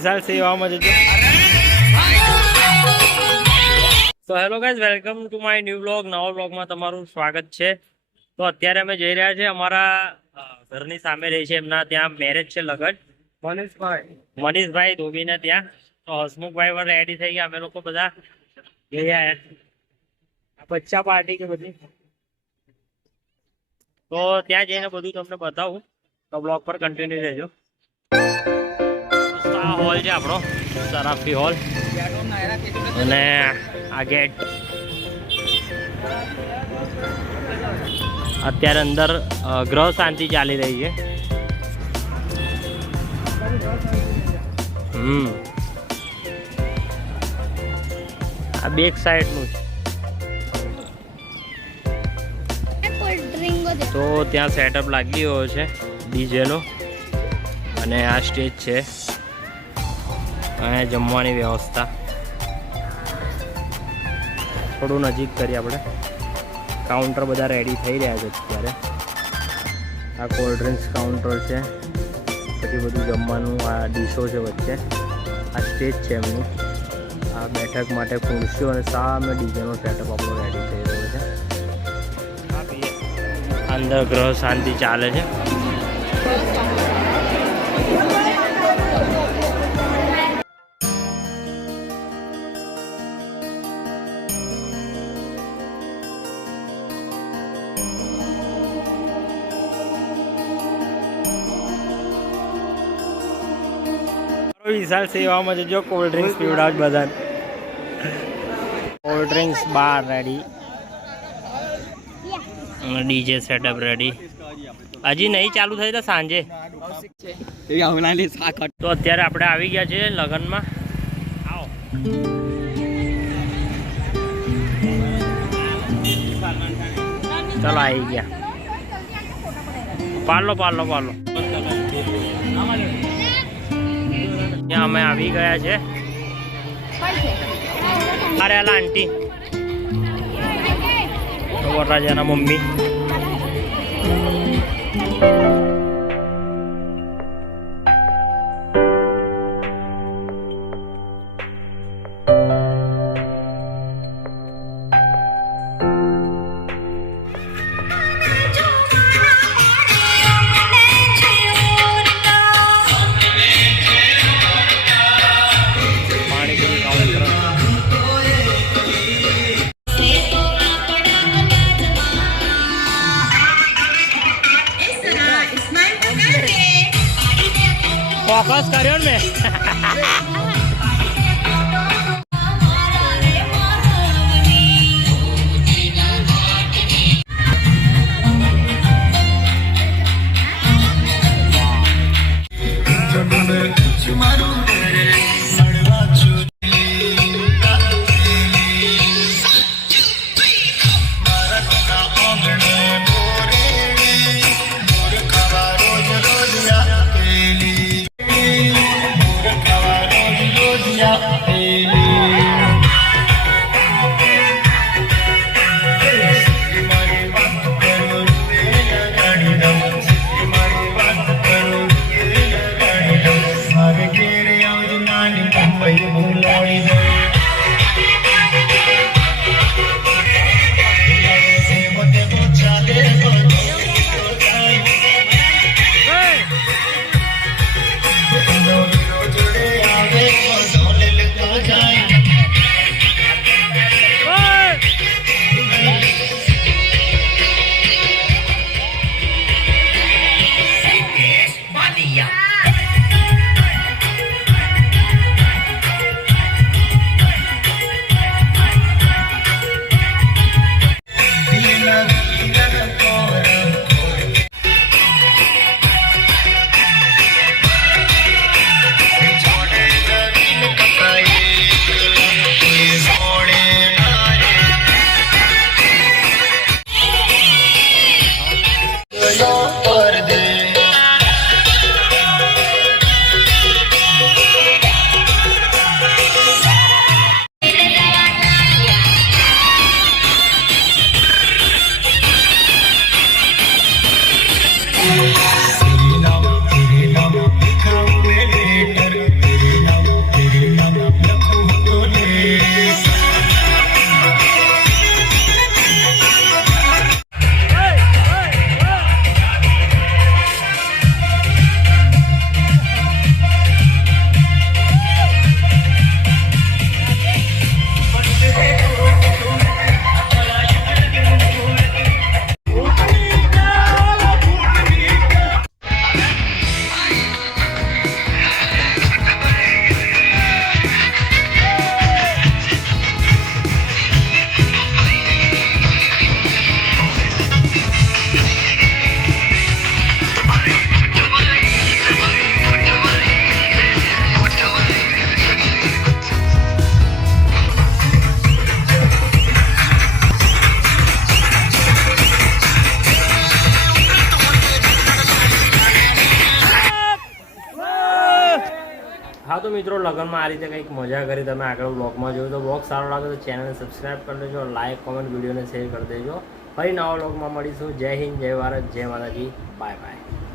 વિશાલ સેવામાં જજો. તો hello guys, welcome to my new blog. નવા બ્લોગમાં તમારું સ્વાગત છે. તો અત્યારે અમે જઈ રહ્યા છીએ અમારા ઘરની સામે રહી છે, એમના ત્યાં મેરેજ છે, લગન. મનીષભાઈ ધોબીને ત્યાં. તો હસમુખભાઈ પણ રેડી થઈ ગયા. અમે લોકો બધા ગયા બચ્ચા પાર્ટી કે બધી. તો ત્યાં જઈને બધું તમને બતાવું, તો બ્લોગ પર કન્ટિન્યુ રહેજો. આ હોલ છે આપણો સરાફી હોલ, અને આ ગેટ. અત્યારે અંદર ગ્રહ શાંતિ ચાલી રહી છે. આ બેક સાઈડનું છે. તો ત્યાં સેટઅપ લાગી ગયો છે ડીજેનો, અને આ સ્ટેજ છે. અહીંયા જમવાની વ્યવસ્થા થોડું નજીક કરી આપણે. કાઉન્ટર બધા રેડી થઈ રહ્યા છે અત્યારે. આ કોલ્ડ ડ્રિંક્સ કાઉન્ટર છે, પછી બધું જમવાનું. આ ડીશો છે વચ્ચે. આ સ્ટેજ છે એમનું. આ બેઠક માટે ખુરશીઓ અને સામે ડીજેનો સેટઅપ આપણો રેડી થઈ રહ્યો છે. અંદર ગ્રહ શાંતિ ચાલે છે. વિશાલ સેવામાં જજો. કોલ્ડ ડ્રિંક્સ પીવડાવ બધા. કોલ્ડ ડ્રિંક્સ બાર રેડી, ડીજે સેટઅપ રેડી. હજી નહીં ચાલુ થઈ તો સાંજે. તો અત્યારે આપણે આવી ગયા છીએ લગ્નમાં. આવો. ચલો આવી ગયા. પાલો પાલો પાલો. ત્યાં અમે આવી ગયા છે. અરે અલા આંટી, વરરાજાના મમ્મી. ફોકસ કર્યો ને મેં. હા તો મિત્રો લગ્નમાં આ રીતે કંઈક મજા કરી તમે આગળ બ્લોગમાં જોયું તો બ્લોગ સારો લાગે તો ચેનલને સબસ્ક્રાઈબ કરી દેજો, લાઈક કોમેન્ટ વિડીયોને શેર કરી દેજો. ફરી નવા બ્લોગમાં મળીશું. જય હિન્દ, જય ભારત, જય માતાજી, બાય બાય.